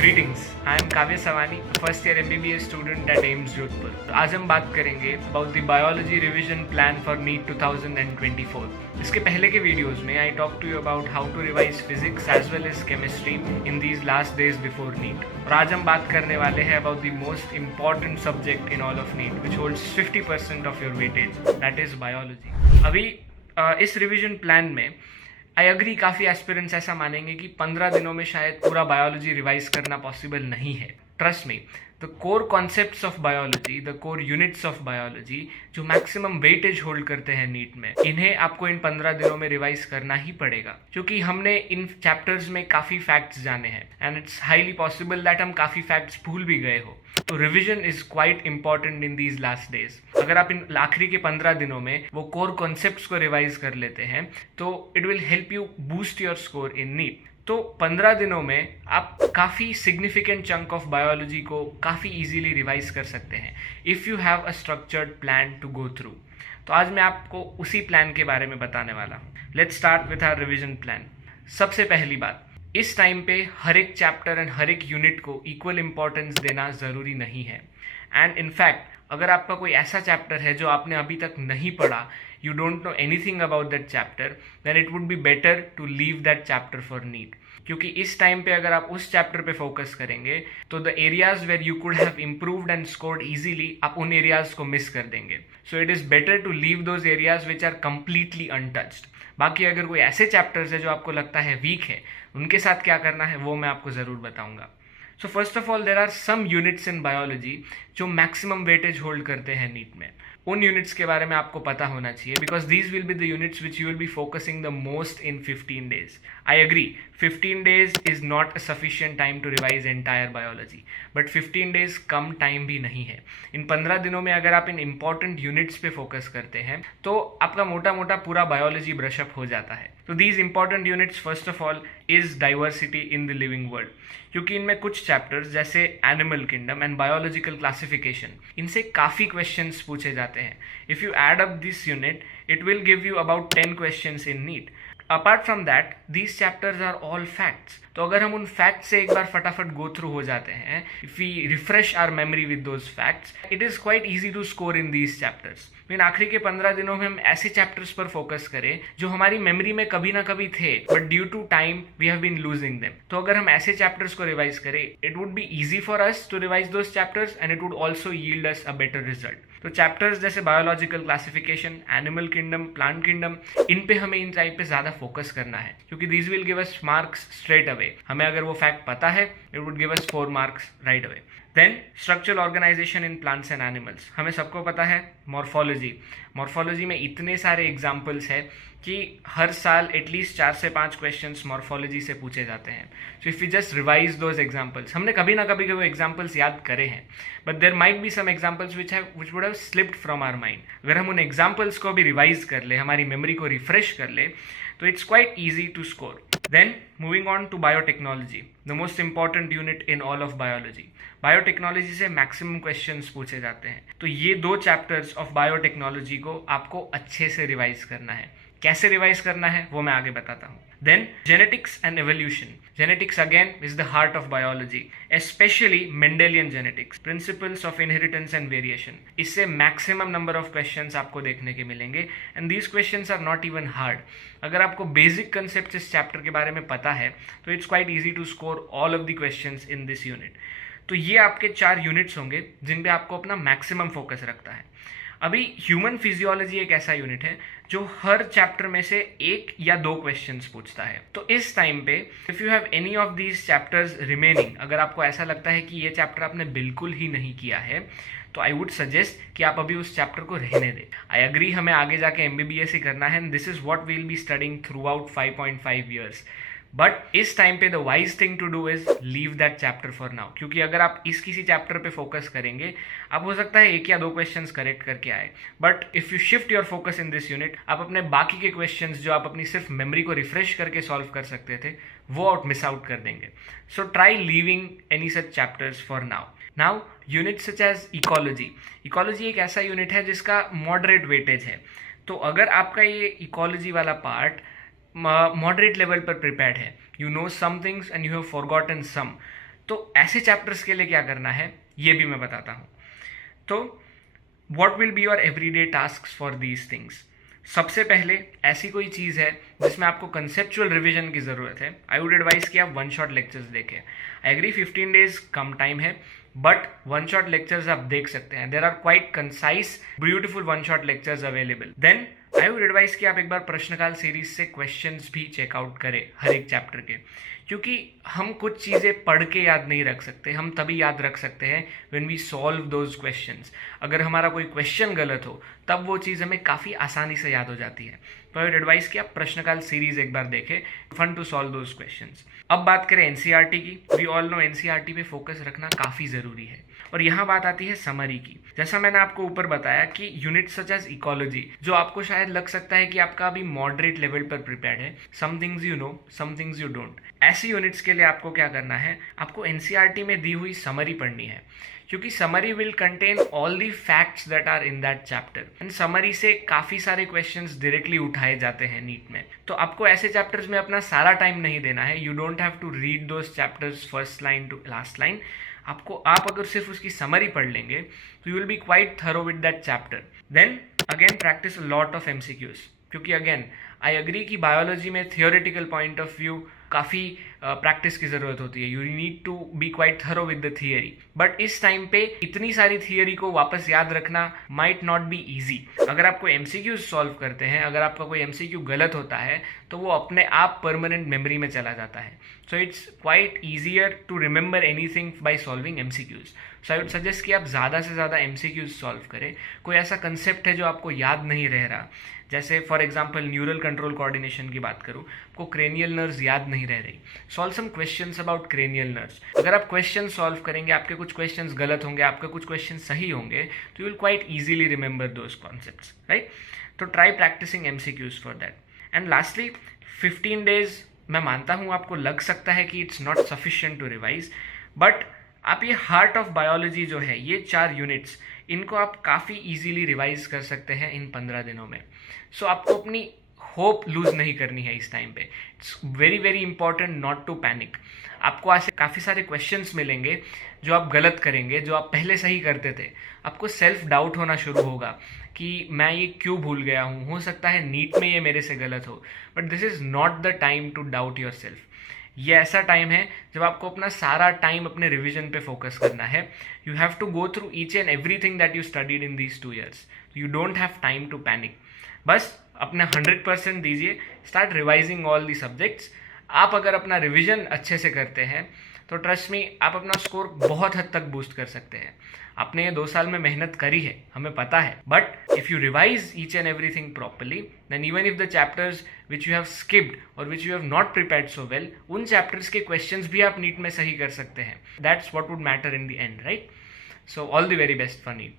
Greetings, I am Kavya Savani, first year MBBS student at AIMS Jodhpur. आज हम बात करेंगे about the biology revision plan for NEET 2024. इसके पहले के वीडियोस में I talked to you about how to revise physics as well as chemistry in these last days before NEET. और आज हम बात करने वाले हैं about the most important subject in all of NEET, which holds 50% of your weightage, that is biology. अभी इस revision plan में आई अग्री काफ़ी एस्पिरेंट्स ऐसा मानेंगे कि 15 दिनों में शायद पूरा बायोलॉजी रिवाइज करना पॉसिबल नहीं है. Trust me, the core concepts of biology, the core units of biology जो मैक्सिमम वेटेज होल्ड करते हैं नीट में, इन्हें आपको इन 15 दिनों में रिवाइज करना ही पड़ेगा, क्योंकि हमने इन चैप्टर्स में काफ़ी फैक्ट्स जाने हैं and it's highly possible that हम काफ़ी फैक्ट्स भूल भी गए हो. तो revision is quite important in these last days. अगर आप इन आखिरी के 15 दिनों में वो कोर कॉन्सेप्ट्स को रिवाइज कर लेते हैं तो it will help you boost your score in NEET. तो 15 दिनों में आप काफ़ी सिग्निफिकेंट चंक ऑफ बायोलॉजी को काफ़ी इजीली रिवाइज कर सकते हैं if you have a structured plan to go through. तो आज मैं आपको उसी प्लान के बारे में बताने वाला हूँ. Let's start with our revision plan. सबसे पहली बात, इस टाइम पे हर एक चैप्टर एंड हर एक यूनिट को इक्वल इंपॉर्टेंस देना ज़रूरी नहीं है. एंड इनफैक्ट अगर आपका कोई ऐसा चैप्टर है जो आपने अभी तक नहीं पढ़ा, you don't know anything about that chapter, then it would be better to leave that chapter for NEET. क्योंकि इस टाइम पे अगर आप उस चैप्टर पे फोकस करेंगे तो the areas where you could have improved and scored easily, आप उन एरियाज को मिस कर देंगे. So it is better to leave those areas which are completely untouched. बाकी अगर कोई ऐसे चैप्टर्स है जो आपको लगता है वीक है, उनके साथ क्या करना है वो मैं आपको ज़रूर बताऊंगा. So first of all, there are some units in biology जो मैक्सिमम वेटेज होल्ड करते हैं नीट में. उन यूनिट्स के बारे में आपको पता होना चाहिए because these will be the units which you will be focusing the most in 15 days. I agree 15 days is not a sufficient time to revise entire biology, but 15 days कम टाइम भी नहीं है. इन 15 दिनों में अगर आप इन इंपॉर्टेंट यूनिट्स पे फोकस करते हैं तो आपका मोटा मोटा पूरा बायोलॉजी ब्रशअप हो जाता है. तो these important units first of all is diversity in the living world, क्योंकि इनमें कुछ चैप्टर्स जैसे animal kingdom and biological classification, इनसे काफ़ी क्वेश्चंस पूछे जाते हैं. If you add up this unit it will give you about 10 questions in NEET. Apart from that these chapters are all facts. तो अगर हम उन फैक्ट्स से एक बार फटाफट गो थ्रू हो जाते हैं, if we refresh our memory with those facts, it is quite easy to score in these chapters. इन आखिरी के 15 दिनों में हम ऐसे चैप्टर्स पर फोकस करें जो हमारी मेमोरी में कभी ना कभी थे, but due to time we have been losing them. तो अगर हम ऐसे चैप्टर्स को रिवाइज करें, it would be easy for us to revise those chapters and it would also yield us a better result. तो चैप्टर्स जैसे biological classification, animal kingdom, plant kingdom, इन पे हमें इन टाइप पे ज़्यादा फोकस करना है, क्योंकि these will give us marks straight away. हमें अगर वो फैक्ट पता है, it would give us 4 marks right away. Then structural organisation in plants and animals, हमें सबको पता है. मॉर्फोलॉजी में इतने सारे एग्जाम्पल्स हैं कि हर साल एटलीस्ट 4 से 5 क्वेश्चंस मॉर्फोलॉजी से पूछे जाते हैं. So if you just revise those examples, हमने कभी ना कभी वो एग्जाम्पल्स याद करे हैं, but there might be some examples which would have slipped from our mind. अगर हम उन एग्जाम्पल्स को भी रिवाइज कर ले, हमारी मेमोरी को रिफ्रेश कर ले, तो it's quite easy to score. Then moving on to biotechnology, the most important unit in all of biology. Biotechnology से मैक्सिमम क्वेश्चंस पूछे जाते हैं. तो ये 2 चैप्टर्स ऑफ बायोटेक्नोलॉजी को आपको अच्छे से रिवाइज करना है. कैसे रिवाइज करना है वो मैं आगे बताता हूँ. Then genetics and evolution. Genetics again is the heart of biology, especially Mendelian genetics, principles of inheritance and variation. इससे maximum number of questions आपको देखने के मिलेंगे and these questions are not even hard. अगर आपको basic concepts इस chapter के बारे में पता है तो it's quite easy to score all of the questions in this unit. तो ये आपके 4 यूनिट्स होंगे जिन पे आपको अपना मैक्सिमम फोकस रखता है. अभी ह्यूमन फिजियोलॉजी एक ऐसा यूनिट है जो हर चैप्टर में से 1 या 2 क्वेश्चंस पूछता है. तो इस टाइम पे if you have any of these chapters remaining, अगर आपको ऐसा लगता है कि ये चैप्टर आपने बिल्कुल ही नहीं किया है, तो आई वुड सजेस्ट कि आप अभी उस चैप्टर को रहने दें. आई अग्री हमें आगे जाके MBBS ही करना है and this is what we will be studying throughout 5.5 years. But इस टाइम पे the wise thing to do is leave that chapter for now, क्योंकि अगर आप इस किसी चैप्टर पे फोकस करेंगे, आप हो सकता है 1 या 2 क्वेश्चंस करेक्ट करके आए, but if you shift your focus in this unit, आप अपने बाकी के क्वेश्चंस जो आप अपनी सिर्फ मेमोरी को रिफ्रेश करके सॉल्व कर सकते थे, वो मिस आउट कर देंगे. So try leaving any such chapters for now unit such as ecology एक ऐसा यूनिट है जिसका मॉडरेट वेटेज है. तो अगर आपका ये इकोलॉजी वाला पार्ट मॉडरेट लेवल पर प्रिपेयर्ड है, you know some things and you have forgotten some, तो ऐसे चैप्टर्स के लिए क्या करना है ये भी मैं बताता हूँ। तो what will be your everyday tasks for these things. सबसे पहले ऐसी कोई चीज़ है जिसमें आपको कंसेप्चुअल रिवीजन की ज़रूरत है, आई वुड एडवाइस कि आप वन शॉट लेक्चर्स देखें। आई एग्री 15 डेज कम टाइम है, बट वन शॉट लेक्चर्स आप देख सकते हैं। There are quite concise beautiful one shot lectures available. Then I would advise कि आप एक बार प्रश्नकाल सीरीज से क्वेश्चंस भी चेकआउट करें हर एक चैप्टर के, क्योंकि हम कुछ चीज़ें पढ़ के याद नहीं रख सकते, हम तभी याद रख सकते हैं when we solve those questions. अगर हमारा कोई क्वेश्चन गलत हो तब वो चीज़ हमें काफ़ी आसानी से याद हो जाती है। तो आई वुड एडवाइस कि आप प्रश्नकाल सीरीज एक बार देखें, fun to solve those questions. अब बात करें एनसीईआरटी की। वी ऑल नो एनसीईआरटी पे फोकस रखना काफ़ी ज़रूरी है। और यहाँ बात आती है समरी की। जैसा मैंने आपको ऊपर बताया कि यूनिट सच एज इकोलॉजी, जो आपको शायद लग सकता है कि आपका अभी मॉडरेट लेवल पर प्रिपेयर्ड है, some things you know, some things you don't. ऐसी यूनिट्स के लिए आपको क्या करना है, आपको एनसीईआरटी में दी हुई समरी पढ़नी है, क्योंकि summary will contain all the facts that are in that chapter. And summary से काफ़ी सारे क्वेश्चंस डायरेक्टली उठाए जाते हैं नीट में। तो आपको ऐसे चैप्टर्स में अपना सारा टाइम नहीं देना है। You don't have to read those chapters first line to last line. आप अगर सिर्फ उसकी समरी पढ़ लेंगे तो you will be quite thorough with that chapter. Then again practise a lot of MCQs, क्योंकि अगेन आई एग्री कि biology में थियोरेटिकल पॉइंट ऑफ व्यू काफ़ी प्रैक्टिस की ज़रूरत होती है। You need to be quite thorough with the theory, but इस time पे इतनी सारी थियरी को वापस याद रखना माइट नॉट बी ईजी। अगर आप कोई एमसीक्यूज सॉल्व करते हैं, अगर आपका कोई एमसीक्यू गलत होता है तो वो अपने आप परमानेंट मेमोरी में चला जाता है। So it's quite easier to remember anything by solving MCQs. So I would suggest कि आप ज़्यादा से ज़्यादा एमसीक्यूज सॉल्व करें। कोई ऐसा कंसेप्ट है जो आपको याद नहीं रह रहा, जैसे for example neural control coordination की बात करूँ, आपको क्रेनियल नर्व्स याद नहीं रह रही, solve some questions about cranial nerves. अगर आप क्वेश्चन सॉल्व करेंगे, आपके कुछ क्वेश्चंस गलत होंगे, आपके कुछ क्वेश्चन सही होंगे, तो you will quite easily remember those concepts, right. तो try practising MCQs for that. And lastly 15 days, मैं मानता हूँ आपको लग सकता है कि it's not sufficient to revise, but आप ये हार्ट ऑफ बायोलॉजी जो है, ये 4 यूनिट्स, इनको आप काफ़ी इजीली रिवाइज कर सकते हैं इन 15 दिनों में। सो आपको अपनी होप लूज नहीं करनी है इस टाइम पे। It's very very important not to panic. आपको ऐसे काफ़ी सारे क्वेश्चंस मिलेंगे जो आप गलत करेंगे, जो आप पहले सही करते थे। आपको सेल्फ डाउट होना शुरू होगा कि मैं ये क्यों भूल गया हूँ, हो सकता है नीट में ये मेरे से गलत हो, but this is not the time to doubt yourself. ये ऐसा टाइम है जब आपको अपना सारा टाइम अपने रिवीजन पे फोकस करना है। You have to go through each and everything that you studied in these 2 years। You don't have time to panic. बस अपना 100% दीजिए, start revising all the subjects. आप अगर अपना रिवीजन अच्छे से करते हैं तो ट्रस्ट मी, आप अपना स्कोर बहुत हद तक बूस्ट कर सकते हैं। आपने ये 2 साल में मेहनत करी है, हमें पता है, but if you revise each and everything properly, then even if the chapters which you have skipped और which you have not prepared so well, उन चैप्टर्स के क्वेश्चंस भी आप नीट में सही कर सकते हैं। That's what would matter in the end, right. So all the very best for NEET.